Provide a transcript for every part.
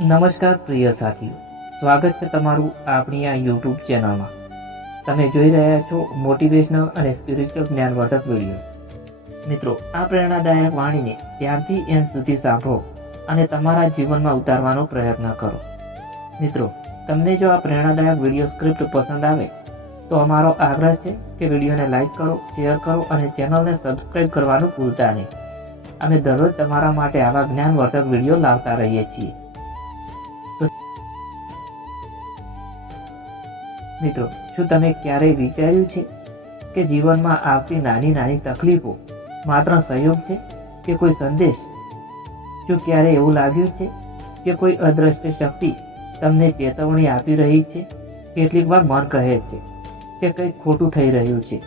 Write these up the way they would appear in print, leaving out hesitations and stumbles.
નમસ્કાર પ્રિય સાથીઓ, સ્વાગત છે તમારું આપણી આ યુટ્યુબ ચેનલમાં. તમે જોઈ રહ્યા છો મોટિવેશનલ અને સ્પિરિચ્યુઅલ જ્ઞાનવર્ધક વિડીયો. મિત્રો, આ પ્રેરણાદાયક વાણીને ત્યારથી એન્ડ સુધી સાંભળો અને તમારા જીવનમાં ઉતારવાનો પ્રયત્ન કરો. મિત્રો, તમને જો આ પ્રેરણાદાયક વિડીયો સ્ક્રિપ્ટ પસંદ આવે તો અમારો આગ્રહ છે કે વિડીયોને લાઇક કરો, શેર કરો અને ચેનલને સબસ્ક્રાઈબ કરવાનું ભૂલતા નહીં. અમે દરરોજ તમારા માટે આવા જ્ઞાનવર્ધક વિડીયો લાવતા રહીએ છીએ. મિત્રો, શું તમે ક્યારેય વિચાર્યું છે કે જીવનમાં આવતી નાની નાની તકલીફો માત્ર સંયોગ છે કે કોઈ સંદેશ? શું ક્યારેય એવું લાગ્યું છે કે કોઈ અદ્રશ્ય શક્તિ તમને ચેતવણી આપી રહી છે? કેટલીક વાર મન કહે છે કે કંઈક ખોટું થઈ રહ્યું છે,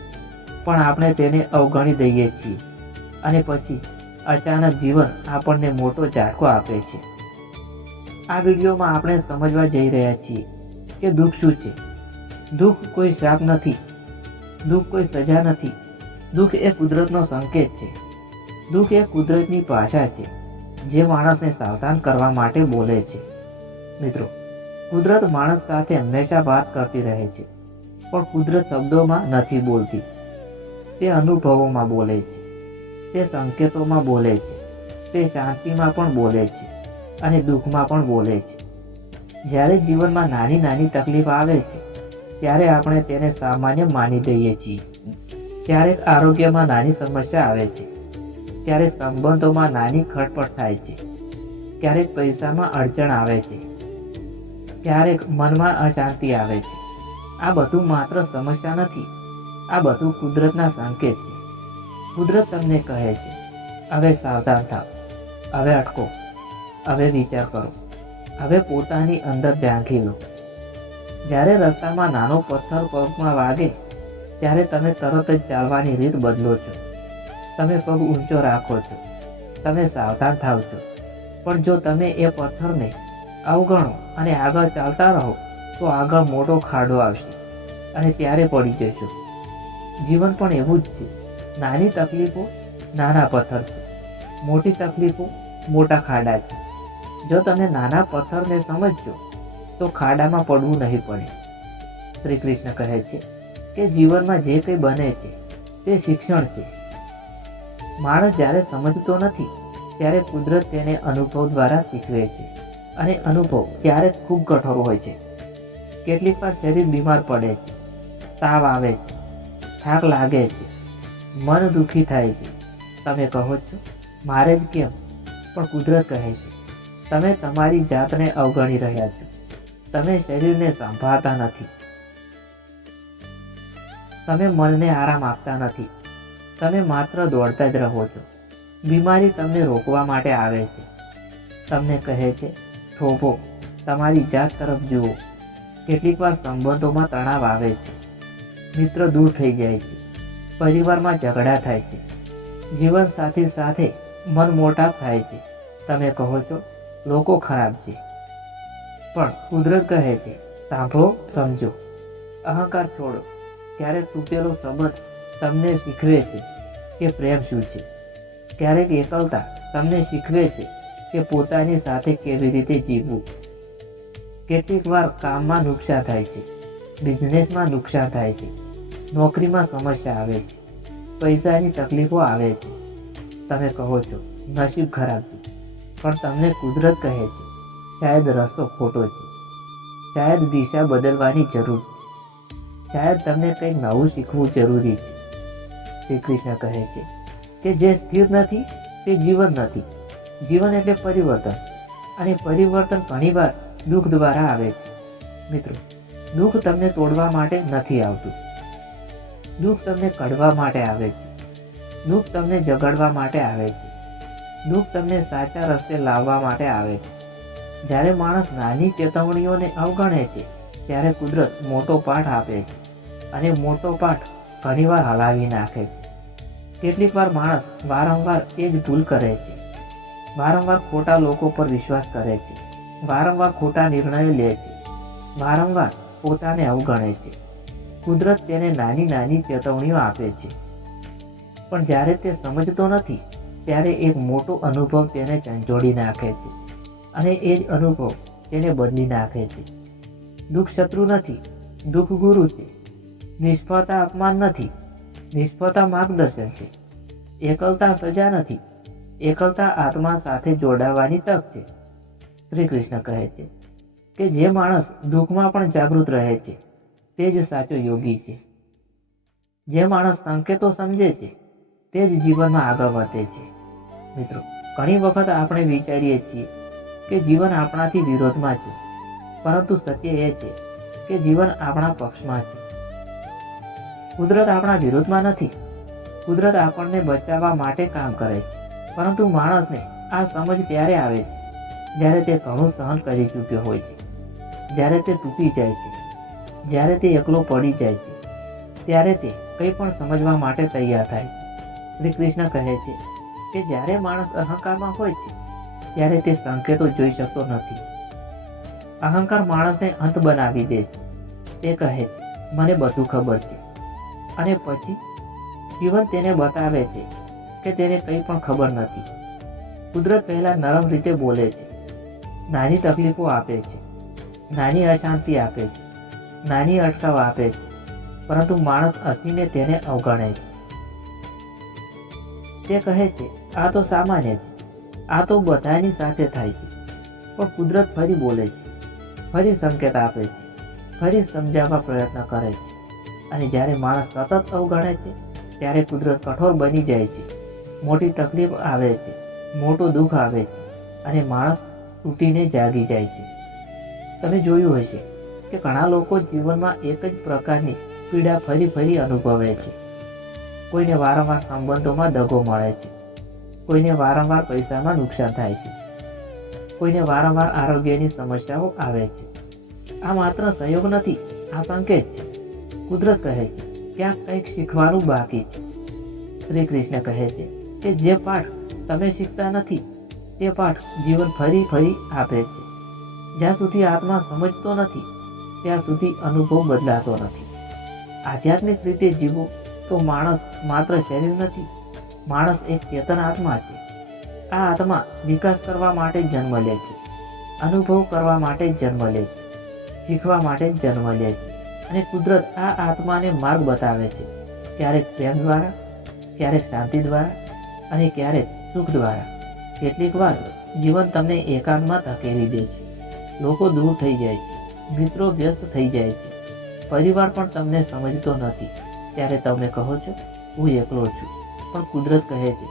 પણ આપણે તેને અવગણી દઈએ છીએ અને પછી અચાનક જીવન આપણને મોટો ઝાટકો આપે છે. આ વિડીયોમાં આપણે સમજવા જઈ રહ્યા છીએ કે દુઃખ શું છે. દુઃખ કોઈ શ્રાપ નથી, દુઃખ કોઈ સજા નથી. દુઃખ એ કુદરતનો સંકેત છે. દુઃખ એ કુદરતની ભાષા છે જે માણસને સાવધાન કરવા માટે બોલે છે. મિત્રો, કુદરત માણસ સાથે હંમેશા વાત કરતી રહે છે, પણ કુદરત શબ્દોમાં નથી બોલતી. તે અનુભવોમાં બોલે છે, તે સંકેતોમાં બોલે છે, તે શાંતિમાં પણ બોલે છે અને દુઃખમાં પણ બોલે છે. જ્યારે જીવનમાં નાની નાની તકલીફ આવે છે ત્યારે આપણે તેને સામાન્ય માની દઈએ છીએ. ક્યારેક આરોગ્યમાં નાની સમસ્યા આવે છે, ક્યારેક સંબંધોમાં નાની ખટપટ થાય છે, ક્યારેક પૈસામાં અડચણ આવે છે, ક્યારેક મનમાં અશાંતિ આવે છે. આ બધું માત્ર સમસ્યા નથી, આ બધું કુદરતના સંકેત છે. કુદરત તમને કહે છે, હવે સાવધાન થાવ, હવે અટકો, હવે વિચાર કરો, હવે પોતાની અંદર ઝાંખી લો. જ્યારે રસ્તામાં નાનો પથ્થર પગમાં વાગે ત્યારે તમે તરત જ ચાલવાની રીત બદલો છો. તમે પગ ઊંચો રાખો છો, તમે સાવધાન થાવ છો. પણ જો તમે એ પથ્થરને અવગણો અને આગળ ચાલતા રહો તો આગળ મોટો ખાડો આવશે અને ત્યારે પડી જશો. જીવન પણ એવું જ છે. નાની તકલીફો નાના પથ્થર છે, મોટી તકલીફો મોટા ખાડા છે. જો તમે નાના પથ્થરને સમજજો તો ખાડામાં પડવું નહીં પડે. શ્રી કૃષ્ણ કહે છે કે જીવનમાં જે કંઈ બને છે તે શિક્ષણ છે. માણસ જ્યારે સમજતો નથી ત્યારે કુદરત તેને અનુભવ દ્વારા શીખવે છે, અને અનુભવ ક્યારેક ખૂબ કઠોર હોય છે. કેટલીક વાર શરીર બીમાર પડે છે, તાવ આવે છે, થાક લાગે છે, મન દુઃખી થાય છે. તમે કહો છો, મારે જ કેમ? પણ કુદરત કહે છે, તમે તમારી જાતને અવગણી રહ્યા છો. તમે શરીરને સંભાળતા નથી, તમે મનને આરામ આપતા નથી, તમે માત્ર દોડતા જ રહો છો. બીમારી તમને રોકવા માટે આવે છે, તમને કહે છે થોભો, તમારી જાત તરફ જુઓ. કેટલીક વાર સંબંધોમાં તણાવ આવે છે, મિત્ર દૂર થઈ જાય છે, પરિવારમાં ઝઘડા થાય છે, જીવનસાથી સાથે મન મોટાવ થાય છે. તમે કહો છો, લોકો ખરાબ છે, પણ કુદરત કહે છે, સાંભળો, સમજો, અહંકાર છોડો. ક્યારેક તૂટેલો સંબંધ તમને શીખવે છે કે પ્રેમ શું છે. ક્યારેક એકલતા તમને શીખવે છે કે પોતાની સાથે કેવી રીતે જીવવું. કેટલીક વાર કામમાં નુકસાન થાય છે, બિઝનેસમાં નુકસાન થાય છે, નોકરીમાં સમસ્યા આવે છે, પૈસાની તકલીફો આવે છે. તમે કહો છો, નસીબ ખરાબ છે, પણ તમને કુદરત કહે છે, શાયદ રસ્તો ખોટો છે, શાયદ દિશા બદલવાની જરૂર છે, શાયદ તમને કંઈક નવું શીખવું જરૂરી છે. શ્રી કૃષ્ણ કહે છે કે જે સ્થિર નથી તે જીવન નથી. જીવન એટલે પરિવર્તન, અને પરિવર્તન ઘણીવાર દુઃખ દ્વારા આવે છે. મિત્રો, દુઃખ તમને તોડવા માટે નથી આવતું, દુઃખ તમને કાઢવા માટે આવે છે, દુઃખ તમને જગાડવા માટે આવે છે, દુઃખ તમને સાચા રસ્તે લાવવા માટે આવે છે. જ્યારે માણસ નાની ચેતવણીઓને અવગણે છે ત્યારે કુદરત મોટો પાઠ આપે છે, અને મોટો પાઠ ઘણીવાર હલાવી નાખે છે. કેટલીક વાર માણસ વારંવાર એ જ ભૂલ કરે છે, વારંવાર ખોટા લોકો પર વિશ્વાસ કરે છે, વારંવાર ખોટા નિર્ણયો લે છે, વારંવાર પોતાને અવગણે છે. કુદરત તેને નાની નાની ચેતવણીઓ આપે છે, પણ જ્યારે તે સમજતો નથી ત્યારે એક મોટો અનુભવ તેને ઝંઝોડી નાખે છે અને એ જ અનુભવ તેને બદલી નાખે છે. દુઃખ શત્રુ નથી, દુઃખ ગુરુ છે. નિષ્ફળતા અપમાન નથી, નિષ્ફળતા માર્ગદર્શન છે. એકલતા સજા નથી, એકલતા આત્મા સાથે જોડાવાની તક છે. શ્રી કૃષ્ણ કહે છે કે જે માણસ દુઃખમાં પણ જાગૃત રહે છે તે જ સાચો યોગી છે. જે માણસ સંકેતો સમજે છે તે જ જીવનમાં આગળ વધે છે. મિત્રો, ઘણી વખત આપણે વિચારીએ છીએ કે જીવન આપણાથી વિરોધમાં છે, પરંતુ સત્ય એ છે કે જીવન આપણા પક્ષમાં છે. કુદરત આપણા વિરોધમાં નથી. કુદરત આપણને બચાવવા માટે કામ કરે છે, પરંતુ માણસને આ સમજ ત્યારે આવે છે જ્યારે તે ઘણું સહન કરી ચૂક્યો હોય છે, જ્યારે તે તૂટી જાય છે, જ્યારે તે એકલો પડી જાય છે, ત્યારે તે કંઈ પણ સમજવા માટે તૈયાર થાય છે. શ્રી કૃષ્ણ કહે છે કે જ્યારે માણસ અહંકારમાં હોય છે ત્યારે તે સંકેતો જોઈ શકતો નથી. અહંકાર માણસને અંત બનાવી દે છે. તે કહે છે મને બધું ખબર છે, અને પછી જીવન તેને બતાવે છે કે તેને કંઈ પણ ખબર નથી. કુદરત પહેલા નરમ રીતે બોલે છે, નાની તકલીફો આપે છે, નાની અશાંતિ આપે છે, નાની અટકાવ આપે છે, પરંતુ માણસ હસીને તેને અવગણે છે. તે કહે છે આ તો સામાન્ય છે, આ તો બધાની સાથે થાય છે. પણ કુદરત ફરી બોલે છે, ફરી સંકેત આપે છે, ફરી સમજાવવા પ્રયત્ન કરે છે. અને જ્યારે માણસ સતત અવગણે છે ત્યારે કુદરત કઠોર બની જાય છે. મોટી તકલીફ આવે છે, મોટું દુઃખ આવે છે, અને માણસ તૂટીને જાગી જાય છે. તમે જોયું હશે કે ઘણા લોકો જીવનમાં એક જ પ્રકારની પીડા ફરી ફરી અનુભવે છે. કોઈને વારંવાર સંબંધોમાં દગો મળે છે, કોઈને વારંવાર પૈસામાં નુકસાન થાય છે, કોઈને વારંવાર આરોગ્યની સમસ્યાઓ આવે છે. આ માત્ર સંયોગ નથી, આ સંકેત છે. કુદરત કહે છે ક્યાંક કંઈક શીખવાનું બાકી છે. શ્રી કૃષ્ણ કહે છે કે જે પાઠ તમે શીખતા નથી તે પાઠ જીવન ફરી ફરી આપે છે. જ્યાં સુધી આત્મા સમજતો નથી ત્યાં સુધી અનુભવ બદલાતો નથી. આધ્યાત્મિક રીતે જીવો તો માણસ માત્ર શરીર નથી, માણસ એક ચેતન આત્મા છે. આ આત્મા વિકાસ કરવા માટે જન્મ લે છે, અનુભવ કરવા માટે જન્મ લે છે, શીખવા માટે જન્મ લે છે. અને કુદરત આ આત્માને માર્ગ બતાવે છે, ક્યારેક પ્રેમ દ્વારા, ક્યારેક શાંતિ દ્વારા, અને ક્યારેક સુખ દ્વારા. કેટલીક વાર જીવન તમને એકાંતમાં ધકેલી દે છે. લોકો દૂર થઈ જાય છે, મિત્રો વ્યસ્ત થઈ જાય છે, પરિવાર પણ તમને સમજતો નથી. ત્યારે તમે કહો છો હું એકલો છું, પણ કુદરત કહે છે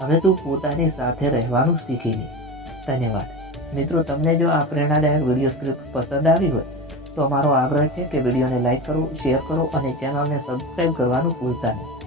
હવે તું પોતાની સાથે રહેવાનું શીખી લે. ધન્યવાદ. મિત્રો, તમને જો આ પ્રેરણાદાયક વિડીયો સ્ક્રિપ્ટ પસંદ આવી હોય તો અમારો આગ્રહ છે કે વિડીયોને લાઈક કરો, શેર કરો અને ચેનલને સબસ્ક્રાઈબ કરવાનું ભૂલતા નહીં.